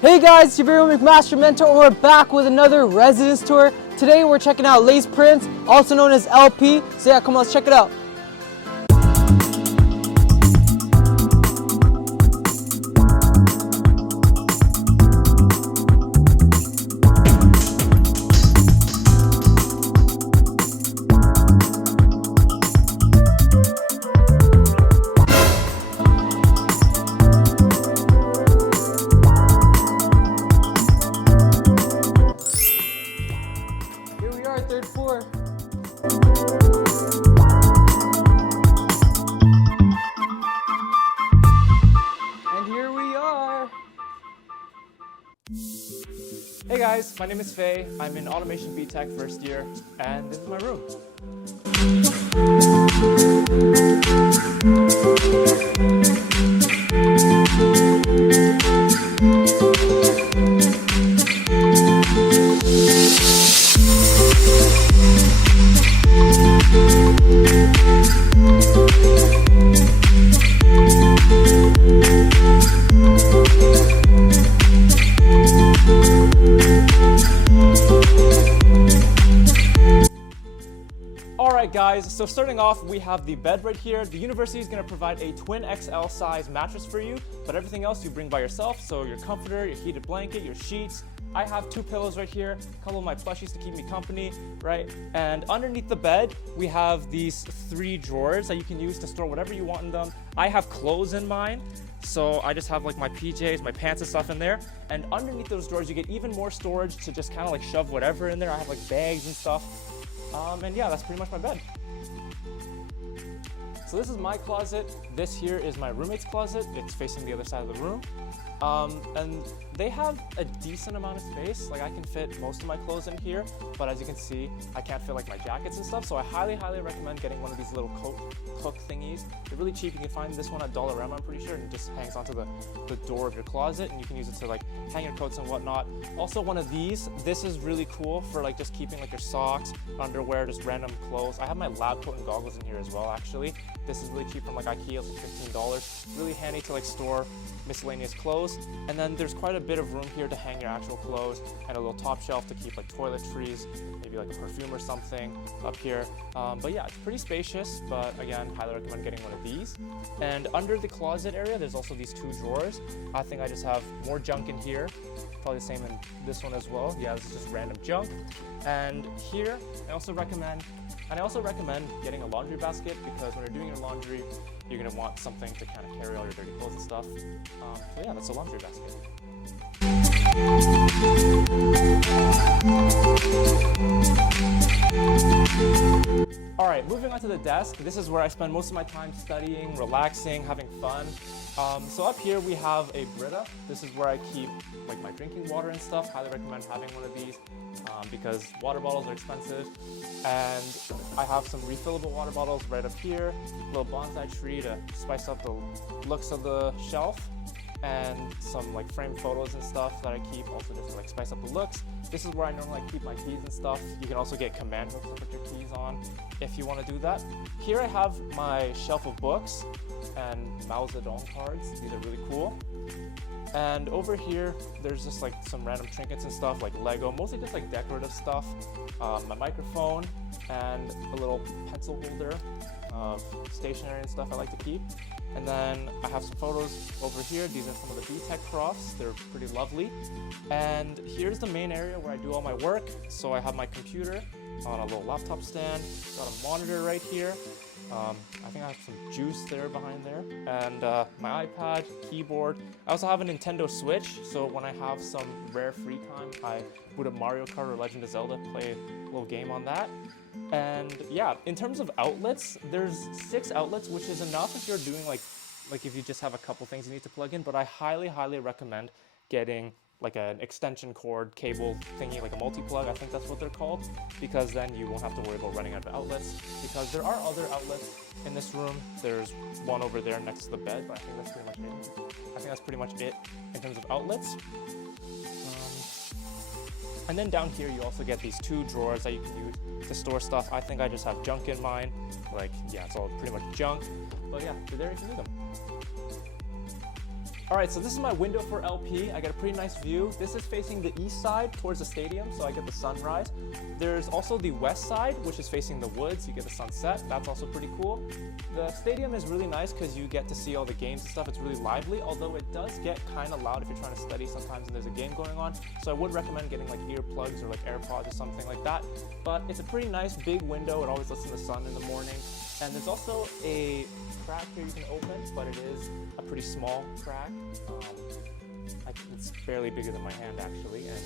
Hey guys, it's your very own McMaster Mentor, and we're back with another residence tour. Today we're checking out Lace Prints, also known as LP. So yeah, come on, let's check it out. Here we are, third floor. And here we are. Hey guys, my name is Faye. I'm in Automation B.Tech first year, and this is my room. Alright guys, so starting off, we have the bed right here. The university is going to provide a twin XL size mattress for you, but everything else you bring by yourself. So your comforter, your heated blanket, your sheets. I have 2 pillows right here, a couple of my plushies to keep me company, right? And underneath the bed, we have these 3 drawers that you can use to store whatever you want in them. I have clothes in mine, so I just have like my PJs, my pants and stuff in there. And underneath those drawers, you get even more storage to just kind of like shove whatever in there. I have like bags and stuff. And yeah, that's pretty much my bed. So this is my closet. This here is my roommate's closet. It's facing the other side of the room. And they have a decent amount of space. Like I can fit most of my clothes in here, but as you can see, I can't fit like my jackets and stuff. So I highly recommend getting one of these little coat hook thingies. They're really cheap. You can find this one at Dollarama, I'm pretty sure, and it just hangs onto the door of your closet, and you can use it to like hang your coats and whatnot. Also one of these, this is really cool for like just keeping like your socks, underwear, just random clothes. I have my lab coat and goggles in here as well, actually. This is really cheap from like IKEA, it's like $15. Really handy to like store miscellaneous clothes. And then there's quite a bit of room here to hang your actual clothes, and a little top shelf to keep like toiletries, maybe like a perfume or something up here. But yeah, it's pretty spacious, but again, highly recommend getting one of these. And under the closet area, there's also these 2 drawers. I think I just have more junk in here, probably the same in this one as well. Yeah, this is just random junk. And here, I also recommend getting a laundry basket, because when you're doing your laundry, you're going to want something to kind of carry all your dirty clothes and stuff. So yeah, that's a laundry basket. Alright, moving on to the desk. This is where I spend most of my time studying, relaxing, having fun. So up here we have a Brita. This is where I keep like my drinking water and stuff. Highly recommend having one of these because water bottles are expensive. And I have some refillable water bottles right up here. A little bonsai tree to spice up the looks of the shelf. And some like framed photos and stuff that I keep, also just to like spice up the looks. This is where I normally keep my keys and stuff. You can also get command hooks to put your keys on if you want to do that. Here I have my shelf of books and Mao Zedong cards. These are really cool. And over here, there's just like some random trinkets and stuff like Lego, mostly just like decorative stuff. My microphone and a little pencil holder of stationery and stuff I like to keep. And then I have some photos over here. These are some of the B.Tech profs. They're pretty lovely. And here's the main area where I do all my work. So I have my computer on a little laptop stand. Got a monitor right here. I think I have some juice there behind there. And my iPad, keyboard. I also have a Nintendo Switch. So when I have some rare free time, I boot up Mario Kart or Legend of Zelda, play a little game on that. And yeah, in terms of outlets, there's 6 outlets, which is enough if you're doing like if you just have a couple things you need to plug in. But I highly recommend getting like an extension cord cable thingy, like a multi-plug, I think that's what they're called, because then you won't have to worry about running out of outlets, because there are other outlets in this room. There's one over there next to the bed, but I think that's pretty much it in terms of outlets. And then down here, you also get these 2 drawers that you can use to store stuff. I think I just have junk in mine. Like, yeah, it's all pretty much junk. But yeah, they're there if you need them. All right, so this is my window for LP. I get a pretty nice view. This is facing the east side towards the stadium, so I get the sunrise. There's also the west side, which is facing the woods. You get the sunset. That's also pretty cool. The stadium is really nice because you get to see all the games and stuff. It's really lively, although it does get kind of loud if you're trying to study sometimes and there's a game going on. So I would recommend getting like earplugs or like AirPods or something like that. But it's a pretty nice big window. It always lets in the sun in the morning. And there's also a crack here you can open, but it is a pretty small crack. It's barely bigger than my hand actually, and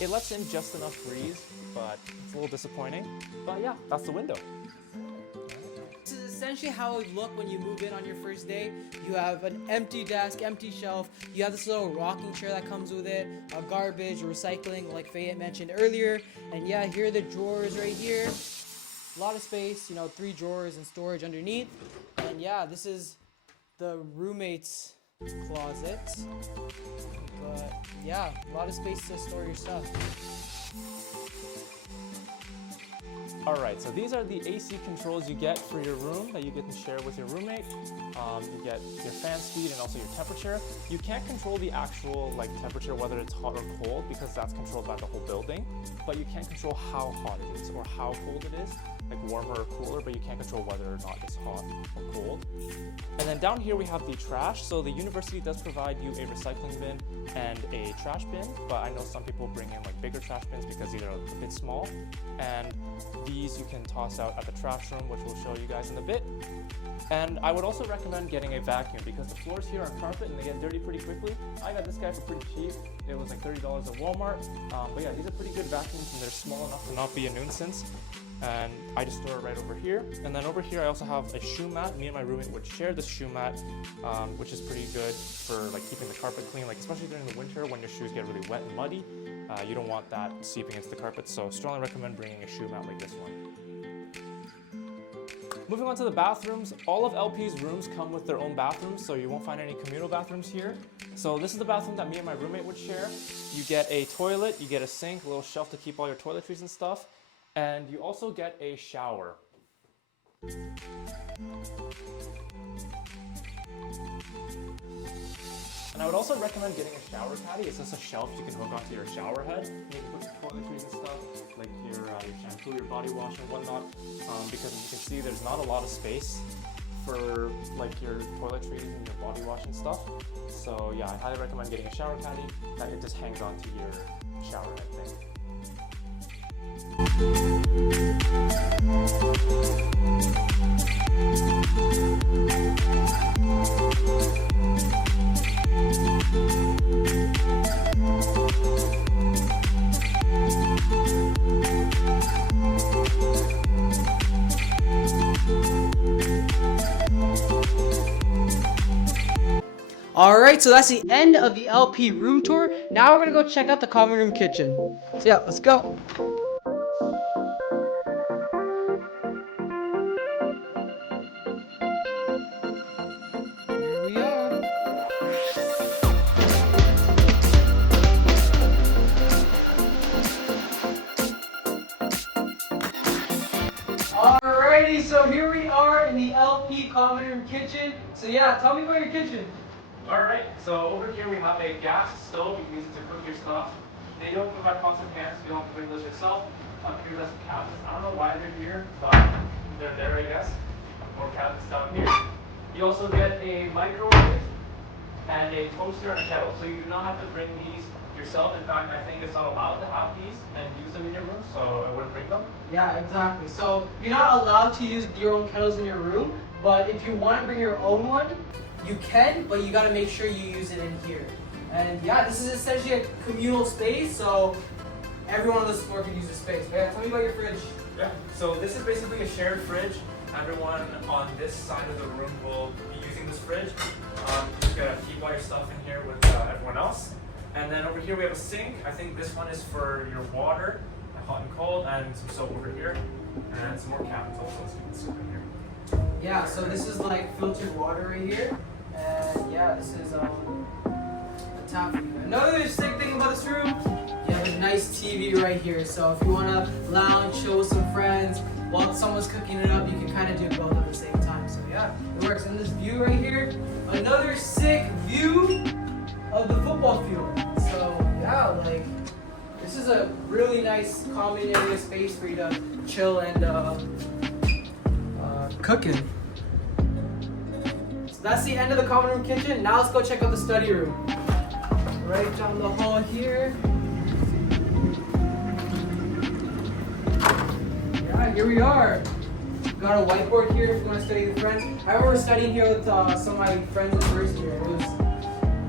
it lets in just enough breeze, but it's a little disappointing. But yeah, that's the window. This is essentially how it would look when you move in on your first day. You have an empty desk, empty shelf. You have this little rocking chair that comes with it, garbage, recycling, like Fayette mentioned earlier. And yeah, here are the drawers right here. A lot of space, 3 drawers and storage underneath. And yeah, this is the roommate's closet. But yeah, a lot of space to store your stuff. All right, so these are the AC controls you get for your room that you get to share with your roommate. You get your fan speed and also your temperature. You can't control the actual temperature, whether it's hot or cold, because that's controlled by the whole building. But you can control how hot it is or how cold it is, like warmer or cooler, but you can't control whether or not it's hot or cold. And then down here we have the trash. So the university does provide you a recycling bin and a trash bin, but I know some people bring in bigger trash bins because these are a bit small. And these you can toss out at the trash room, which we'll show you guys in a bit. And I would also recommend getting a vacuum because the floors here are carpet and they get dirty pretty quickly. I got this guy for pretty cheap. It was like $30 at Walmart. But yeah, these are pretty good vacuums and they're small enough to not be a nuisance. And I just store it right over here. And then over here I also have a shoe mat. Me and my roommate would share this shoe mat, which is pretty good for keeping the carpet clean, especially during the winter when your shoes get really wet and muddy. You don't want that seeping into the carpet, so strongly recommend bringing a shoe mat like this one. Moving on to the bathrooms, all of LP's rooms come with their own bathrooms, so you won't find any communal bathrooms here. So this is the bathroom that me and my roommate would share. You get a toilet, you get a sink, a little shelf to keep all your toiletries and stuff, and you also get a shower. And I would also recommend getting a shower caddy. It's just a shelf you can hook onto your shower head. You can put your toiletries and stuff, like your shampoo, your body wash and whatnot. Because as you can see, there's not a lot of space for your toiletries and your body wash and stuff. So yeah, I highly recommend getting a shower caddy that it just hangs onto your shower head thing. Alright, so that's the end of the LP room tour. Now we're gonna go check out the common room kitchen. So yeah, let's go. Here we are. Alrighty, so here we are in the LP common room kitchen. So yeah, tell me about your kitchen. Alright, so over here we have a gas stove. You can use it to cook your stuff. They don't provide pots and pans, so you don't have to bring those yourself. Here's some cabinets. I don't know why they're here, but they're there, I guess. More cabinets down here. You also get a microwave and a toaster and a kettle, so you do not have to bring these yourself. In fact, I think it's not allowed to have these and use them in your room, so I wouldn't bring them. Yeah, exactly. So you're not allowed to use your own kettles in your room, but if you want to bring your own one, you can, but you gotta make sure you use it in here. And yeah, this is essentially a communal space, so everyone on this floor can use the space. But yeah, tell me about your fridge. Yeah, so this is basically a shared fridge. Everyone on this side of the room will be using this fridge. You just gotta keep all your stuff in here with everyone else. And then over here we have a sink. I think this one is for your water, hot and cold, and some soap over here. And some more cabinets also, so you can soap in here. Yeah, so this is filtered water right here. And yeah, this is a tap for you. Another sick thing about this room, you have a nice TV right here. So if you want to lounge, chill with some friends, while someone's cooking it up, you can kind of do both at the same time. So yeah, it works. And this view right here, another sick view. of the football field. So yeah, like this is a really nice common area space for you to chill and cook in. So that's the end of the common room kitchen. Now let's go check out the study room. Right down the hall here. Yeah, here we are. Got a whiteboard here if you want to study with friends. I remember studying here with some of my friends in first year. It was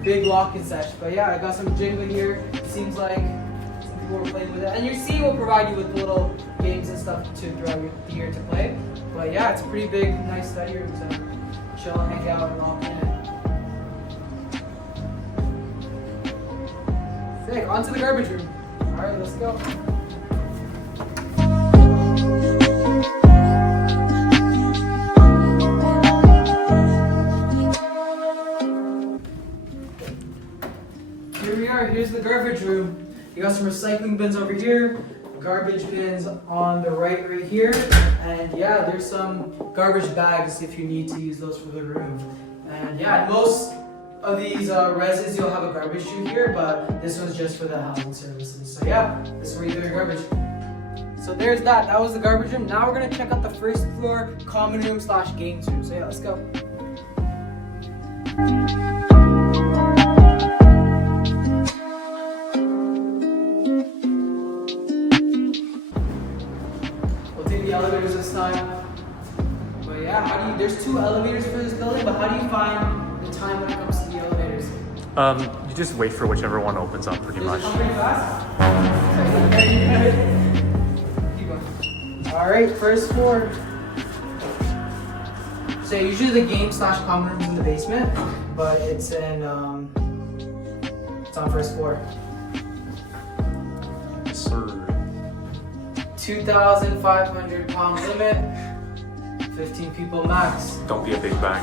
big lock-in session. But yeah, I got some Jenga here. It seems like some people were playing with it. And your C will provide you with little games and stuff to throughout the year to play. But yeah, it's a pretty big, nice study room to chill, hang out, and lock in. Sick. On to the garbage room. Alright, let's go. Here we are. Here's the garbage room. You got some recycling bins over here, garbage bins on the right here, and yeah, there's some garbage bags if you need to use those for the room. And yeah, most of these residents, you'll have a garbage chute here, but this one's just for the housing services. So yeah, this is where you do your garbage. So there's that. That was the garbage room. Now we're gonna check out the first floor common room / games room. So yeah, let's go. We'll take the elevators this time. But yeah, there's 2 elevators for this building, but how do you find the time when it comes to the elevators? You just wait for whichever one opens up pretty much. Does it come pretty fast? Keep going. Alright, first floor. So usually the game / common room is in the basement, but it's on first floor. Yes, sir. 2,500 pound limit, 15 people max. Don't be a big bag.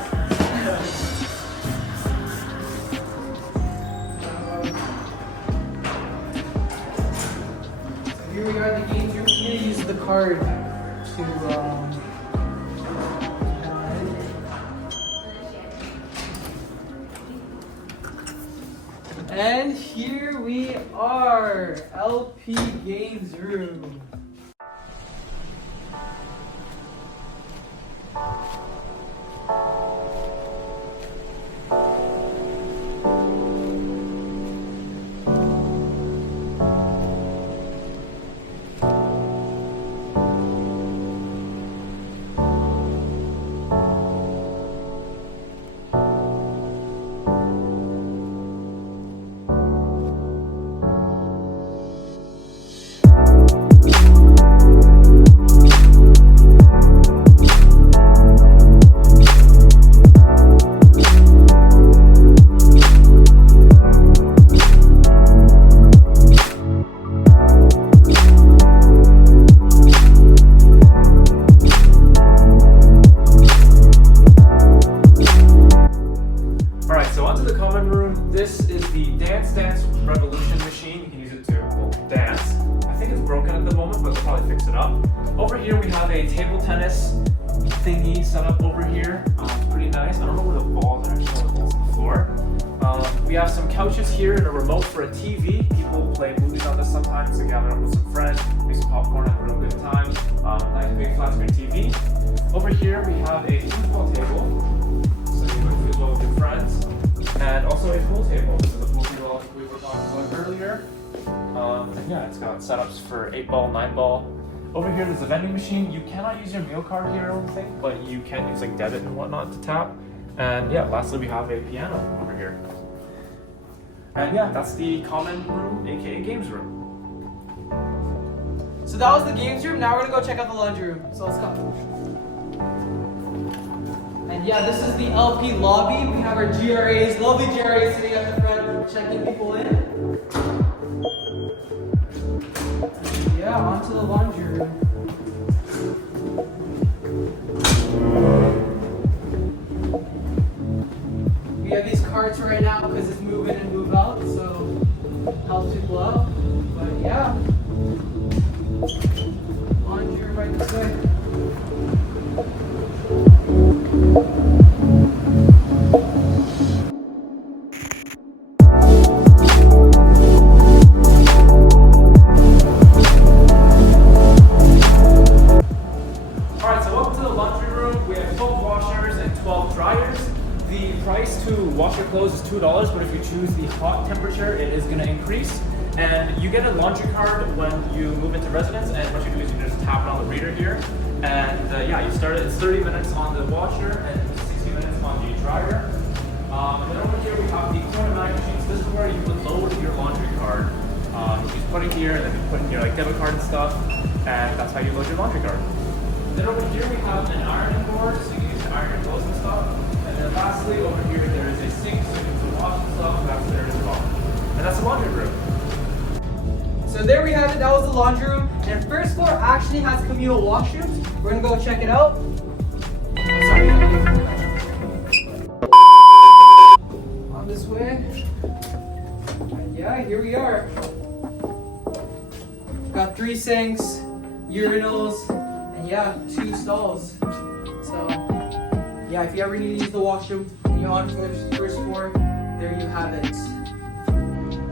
So here we are in the games room. You're gonna use the card to and here we are, LP Games Room. Revolution machine. You can use it to dance. I think it's broken at the moment, but they'll probably fix it up. Over here we have a table tennis thingy set up over here. It's pretty nice. I don't know where the balls are. I just know the balls on the floor. We have some couches here and a remote for a TV. People play movies on this sometimes to gather up with some friends, make some popcorn, have a real good time. Nice big flat screen TV. Over here we have a football table, so you can football with your friends, and also a pool table. This is the pool table we were talking about earlier. Yeah, it's got setups for 8-ball, 9-ball. Over here there's a vending machine. You cannot use your meal card here, I don't think, but you can use like debit and whatnot to tap. And yeah, lastly we have a piano over here. And yeah, that's the common room, aka games room. So that was the games room. Now we're gonna go check out the laundry room. So let's go. And yeah, this is the LP lobby. We have our GRAs, lovely GRAs sitting at the front, checking people in. And yeah, on to the laundry room. We have these carts right now because it's move in and move out, so helps people out. But yeah, laundry room right this way. dryers, the price to wash your clothes is $2, but if you choose the hot temperature, it is going to increase. And you get a laundry card when you move into residence, and what you do is you just tap it on the reader here. And yeah, you start it, it's 30 minutes on the washer and 60 minutes on the dryer. And then over here we have the automatic machines. This is where you would load your laundry card. You just put it here, and then you put in your like debit card and stuff, and that's how you load your laundry card. Then over here we have an ironing board, so you can use to iron your clothes and stuff. And then lastly, over here there is a sink, so you can wash and stuff. That's there as well. And that's the laundry room. So there we have it. That was the laundry room. And first floor actually has communal washrooms. We're gonna go check it out. Sorry. On this way. And yeah, here we are. Got 3 sinks, urinals, and yeah, 2 stalls. So yeah, if you ever need to use the washroom and you're on first floor, there you have it.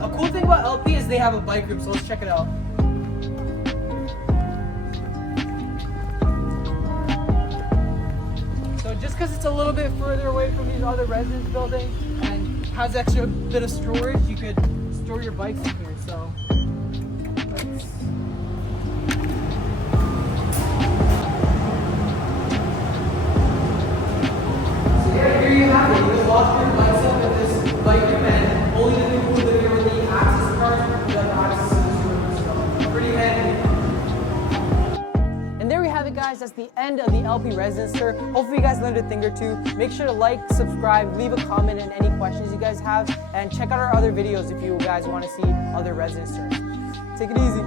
A cool thing about LP is they have a bike room, so let's check it out. So just because it's a little bit further away from these other residence buildings and has extra bit of storage, you could store your bikes in here. So yeah, here you have it. You can lock your bikes up at this bike room, and only the people who live here with the access cards will have access to this room. So pretty handy. And there we have it, guys. That's the end of the LP Residence Tour. Hopefully you guys learned a thing or two. Make sure to like, subscribe, leave a comment and any questions you guys have, and check out our other videos if you guys want to see other residence tours. Take it easy.